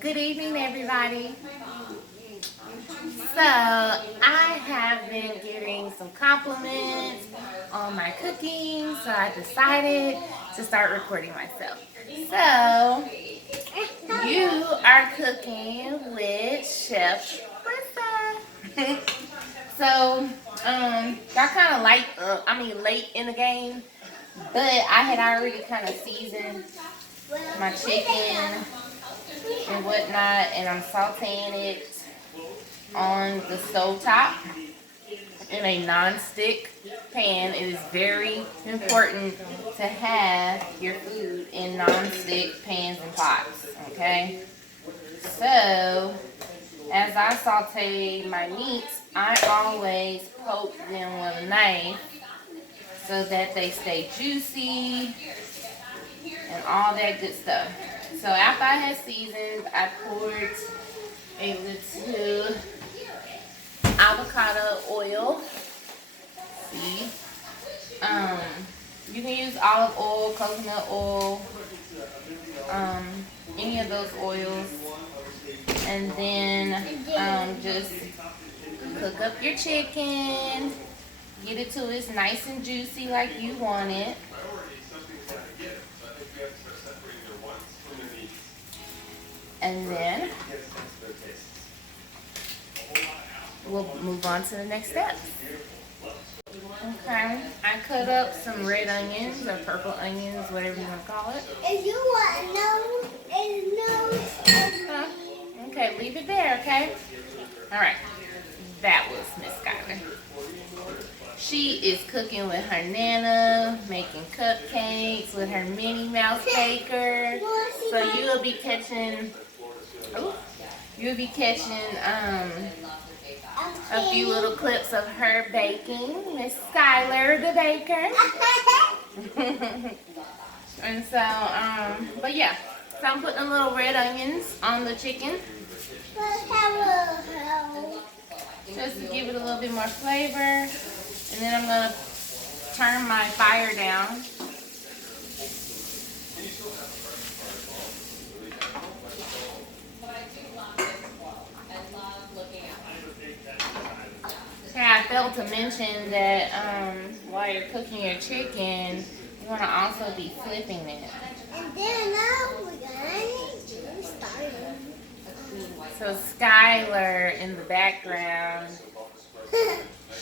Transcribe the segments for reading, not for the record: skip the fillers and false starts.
Good evening, everybody. So, I have been getting some compliments on my cooking, so I decided to start recording myself. So, you are cooking with Chef Brissa. So, y'all kind of late in the game, but I had already kind of seasoned my chicken and whatnot, and I'm sauteing it on the stove top in a non-stick pan. It is very important to have your food in non-stick pans and pots, okay? So, as I saute my meats, I always poke them with a knife so that they stay juicy and all that good stuff. So after I had seasoned, I poured a little avocado oil. See, you can use olive oil, coconut oil, any of those oils, and then just cook up your chicken. Get it till it's nice and juicy like you want it. And then we'll move on to the next step. Okay, I cut up some red onions or purple onions, whatever you want to call it. If you want to know, Okay, leave it there, okay? Alright, that was Miss Skyler. She is cooking with her Nana, making cupcakes with her Minnie Mouse baker. So you'll be catching a few little clips of her baking, Miss Skyler the baker. And so, but yeah, so I'm putting little red onions on the chicken just to give it a little bit more flavor. And then I'm going to turn my fire down. Okay, I failed to mention that while you're cooking your chicken, you want to also be flipping it. and then now we're going to start. So Skylar in the background,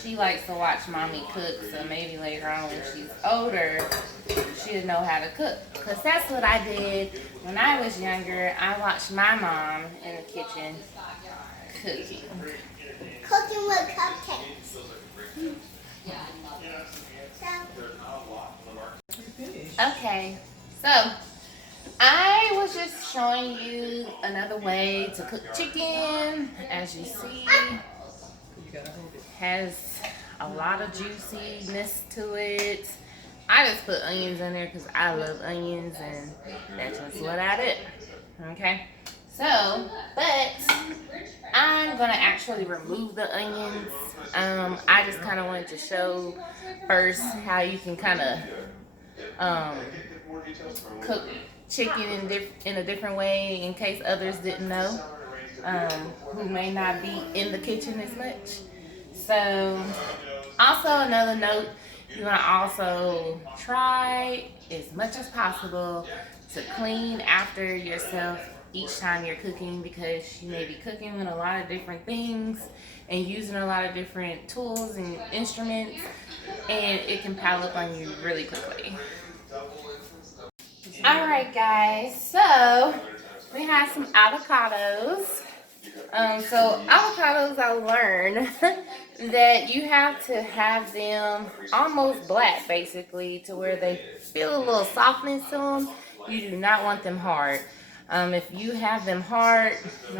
she likes to watch mommy cook, so maybe later on when she's older, she'll know how to cook. Because that's what I did when I was younger. I watched my mom in the kitchen cooking. Cooking with cupcakes. Okay, so I was just showing you another way to cook chicken. As you see, has a lot of juiciness to it. I just put onions in there because I love onions, and that's just what I did. Okay, so, but I'm gonna actually remove the onions. I just kind of wanted to show first how you can kind of cook chicken in a different way, in case others didn't know, who may not be in the kitchen as much. So, also another note, you want to also try as much as possible to clean after yourself each time you're cooking, because you may be cooking with a lot of different things and using a lot of different tools and instruments, and it can pile up on you really quickly. Alright guys, so we have some avocados. So avocados, I learned that you have to have them almost black, basically, to where they feel a little softness to them. You do not want them hard. If you have them hard,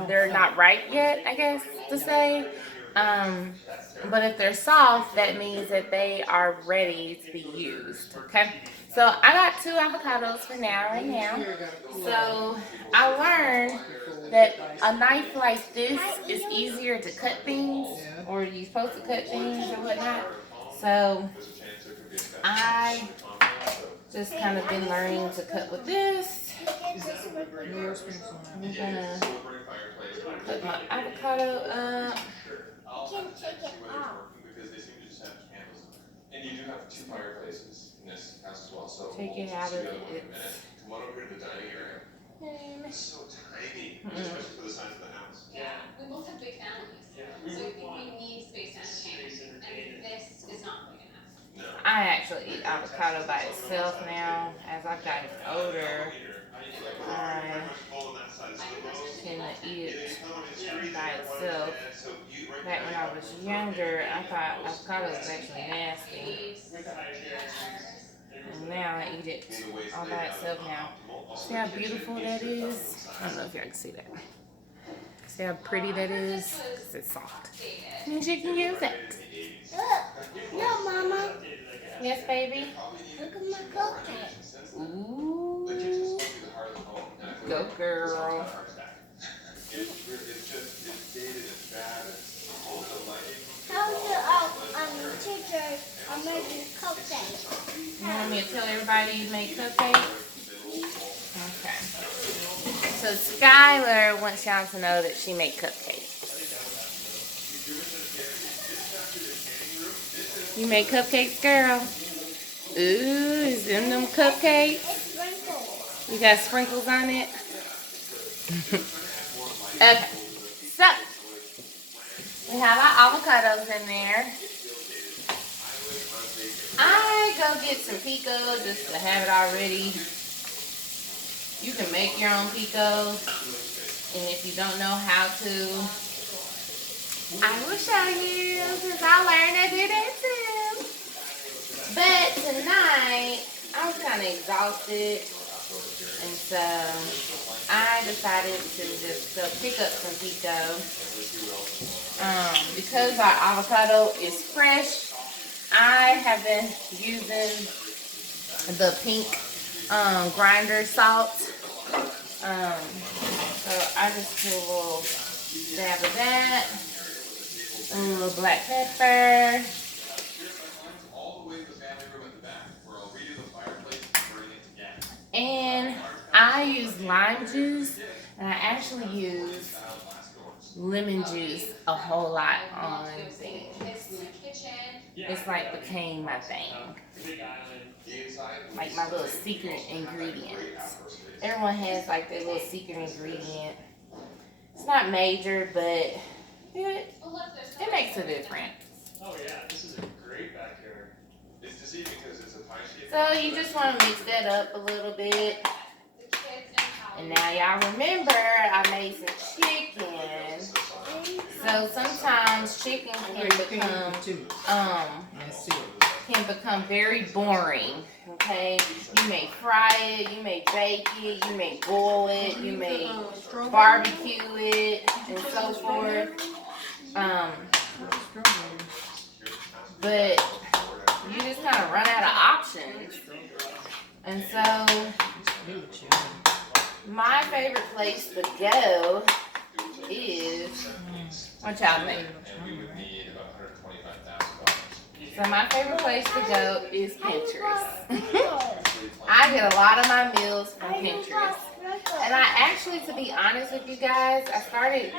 they're not ripe yet, I guess to say. But if they're soft, that means that they are ready to be used, okay? So I got 2 avocados for right now. So I learned that a knife like this is easier to cut things, or you're supposed to cut things or whatnot. So I just kind of been learning to cut with this. I'm gonna put my avocado up. I can take it off. And you do have 2 fireplaces in this house as well, so Take it out of it. come on over to the dining area. It's so tiny, especially for the size of the house. Yeah, we both have big families, so I think we need space to entertain, and this is not big enough. No. I actually eat avocado by itself now. As I've gotten older, I tend to eat it by itself. Back when I was younger, I thought avocado was actually nasty. And now I eat it all by itself now. See how beautiful that is? I don't know if y'all can see that. See how pretty that is? 'Cause it's soft. And you can use it. No, Mama. Yes, baby? Look at my cupcake. Ooh. Go, girl. How's your teacher making cupcakes? You want me to tell everybody you make cupcakes? Okay. So Skylar wants y'all to know that she made cupcakes. You made cupcakes, girl? Ooh, is them cupcakes? It's sprinkles. You got sprinkles on it? Okay. So, we have our avocados in there. I go get some pico just to have it already. You can make your own pico, and if you don't know how to, I will show you, because I learned to do that too. But tonight, I was kind of exhausted, and so I decided to just go pick up some pico. Because our avocado is fresh, I have been using the pink grinder salt. So I just put a little dab of that, a little black pepper, and I use lime juice, and I actually use lemon juice a whole lot on things. It's like became my thing. Like my little secret ingredients. Everyone has like their little secret ingredient. It's not major, but it makes a difference. Oh yeah, this is a great backyard. It's deceiving because it's a pie shape. So you just want to mix that up a little bit. And now y'all remember I made some chicken. So sometimes chicken can become very boring. Okay, you may fry it, you may bake it, you may boil it, you may barbecue it, and so forth. But you just kind of run out of options. And so my favorite place to go is, what y'all think? So my favorite place to go is Pinterest. I get a lot of my meals from Pinterest. And I actually, to be honest with you guys, I started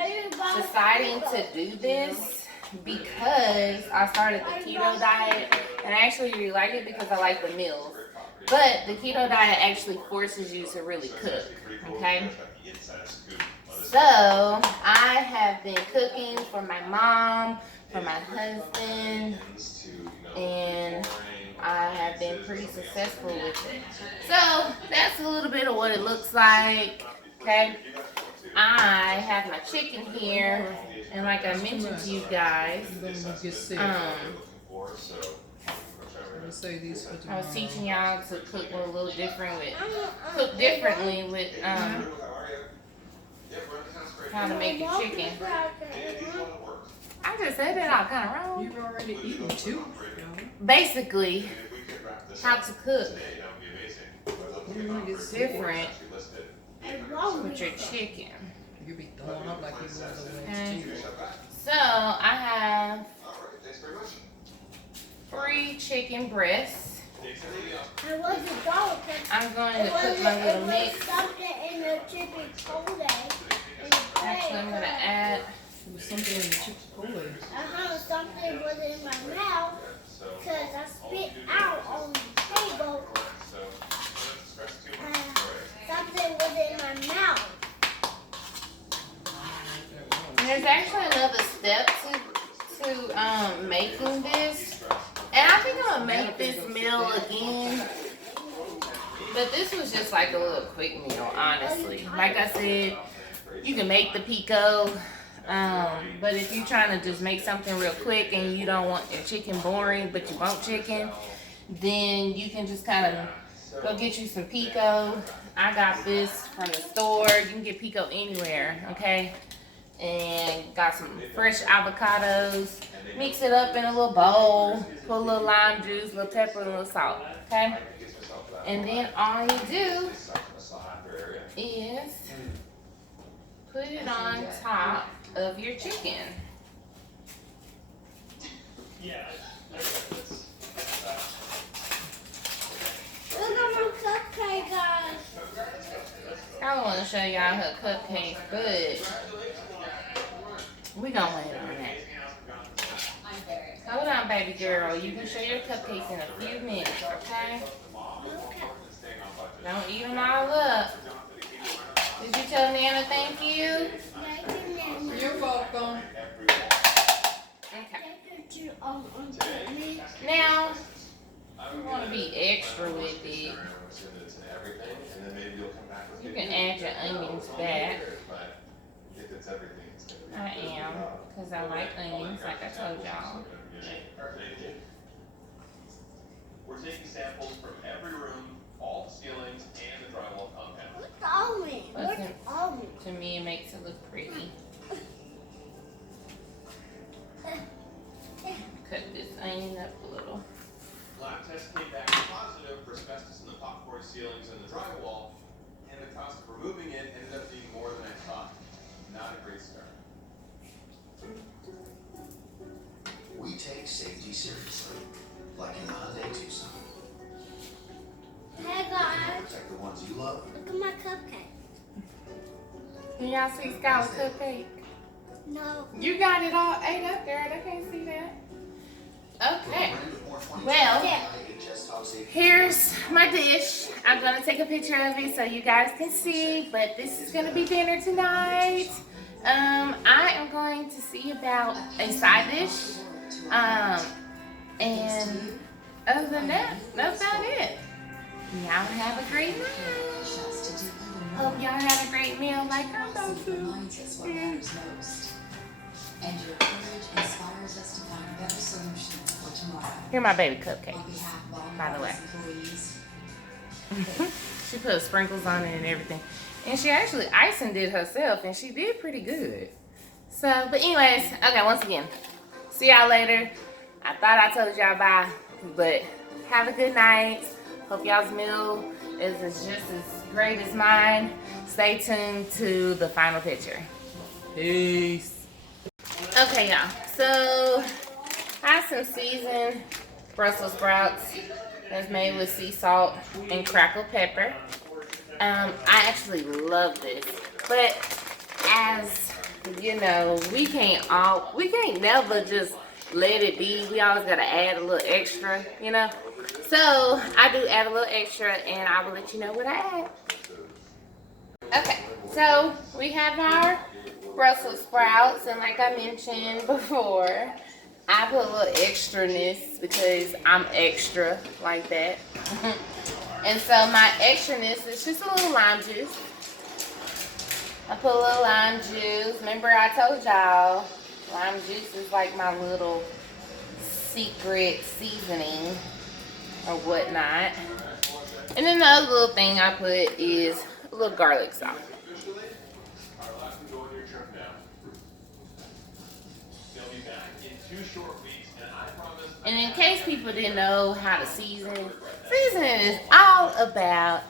deciding to do this because I started the keto diet. And I actually really like it because I like the meals. But the keto diet actually forces you to really cook, okay? So I have been cooking for my mom, for my husband, and I have been pretty successful with it. So that's a little bit of what it looks like, okay? I have my chicken here, and like I mentioned to you guys, I was teaching y'all to cook a little different cook differently with how to make your chicken. I just said that all kind of wrong. You've already eaten two. Basically, how to cook It's different with your chicken. You'll be throwing up like you was Okay. the way So I have 3 chicken breasts. I wasn't going to. I'm going to put my little mix. Something in the chicken cold Actually, I'm going to add. There was something in the Chick-fil-A. Something was in my mouth because I spit out on the table. Something was in my mouth. There's actually another step to making this, and I think I'm gonna make this meal again. But this was just like a little quick meal, honestly. Like I said, you can make the pico, but if you're trying to just make something real quick and you don't want your chicken boring, but you want chicken, then you can just kind of go get you some pico. I got this from the store. You can get pico anywhere, okay? And got some fresh avocados. Mix it up in a little bowl. Put a little lime juice, a little pepper, and a little salt, okay? And then all you do is put it on top of your chicken. Yeah. Look at my cupcake, guys. I don't want to show y'all her cupcake, but we gonna wait on that. Hold on, baby girl. You can show your cupcakes in a few minutes, okay? Don't eat them all up. Did you tell Nana thank you? You're welcome. Okay. Now, you want to be extra with it. You can add your onions back. I am, because I like onions, like I told y'all. We're taking samples from every room, all the ceilings, and the drywall compound. What's almond? What's almond? To me, it makes it look pretty. Cut this onion up a little. Lab tests came back positive for asbestos in the popcorn ceilings and the drywall, and the cost of removing it ended up being more than I thought. Not a great start. We take safety seriously, like in the Hyundai Tucson. Hey guys, Protect the ones you love. look at my cupcake. Can y'all see Skylar's cupcake? No. You got it all ate up, girl. I can't see that. Okay. Well, here's my dish. I'm gonna take a picture of it so you guys can see, but this is gonna be dinner tonight. I am going to see about a side dish. And other than that, that's about it. Y'all have a great night. Hope y'all have a great meal like I'm about to. And your courage inspires us to find better solutions for tomorrow. Here are my baby cupcakes, by the way. She put sprinkles on it and everything. And she actually icing it herself, and she did pretty good. So, but anyways, okay, once again, see y'all later. I thought I told y'all bye, but have a good night. Hope y'all's meal is just as great as mine. Stay tuned to the final picture. Peace. Okay, y'all. So, I have some seasoned Brussels sprouts that's made with sea salt and crackled pepper. I actually love this, but as you know, we can't never just let it be. We always gotta add a little extra, you know. So I do add a little extra, and I will let you know what I add. Okay, so we have our Brussels sprouts, and like I mentioned before, I put a little extraness because I'm extra like that. And so my extraness is just a little lime juice. I put a little lime juice. Remember I told y'all, lime juice is like my little secret seasoning or whatnot. And then the other little thing I put is a little garlic salt. Our last can go on your trip now. They'll be back in 2 short weeks, and I promise. And in case people didn't know how to seasoning is all about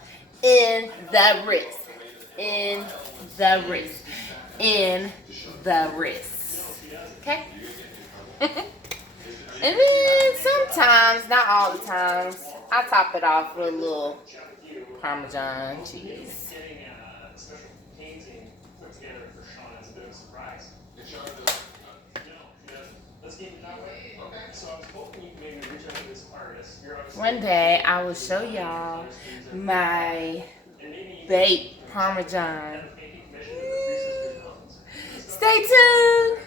in the wrist. In the wrist. In the wrist. Okay? And then sometimes, not all the times, I top it off with a little Parmesan cheese. Getting a special painting put together for Sean as a bit of a surprise. And Sean does. No, he doesn't. Let's keep it that way. Okay. So I was hoping you could maybe reach out to this artist. You're obviously One day I will show y'all my baked Parmesan. Stay tuned.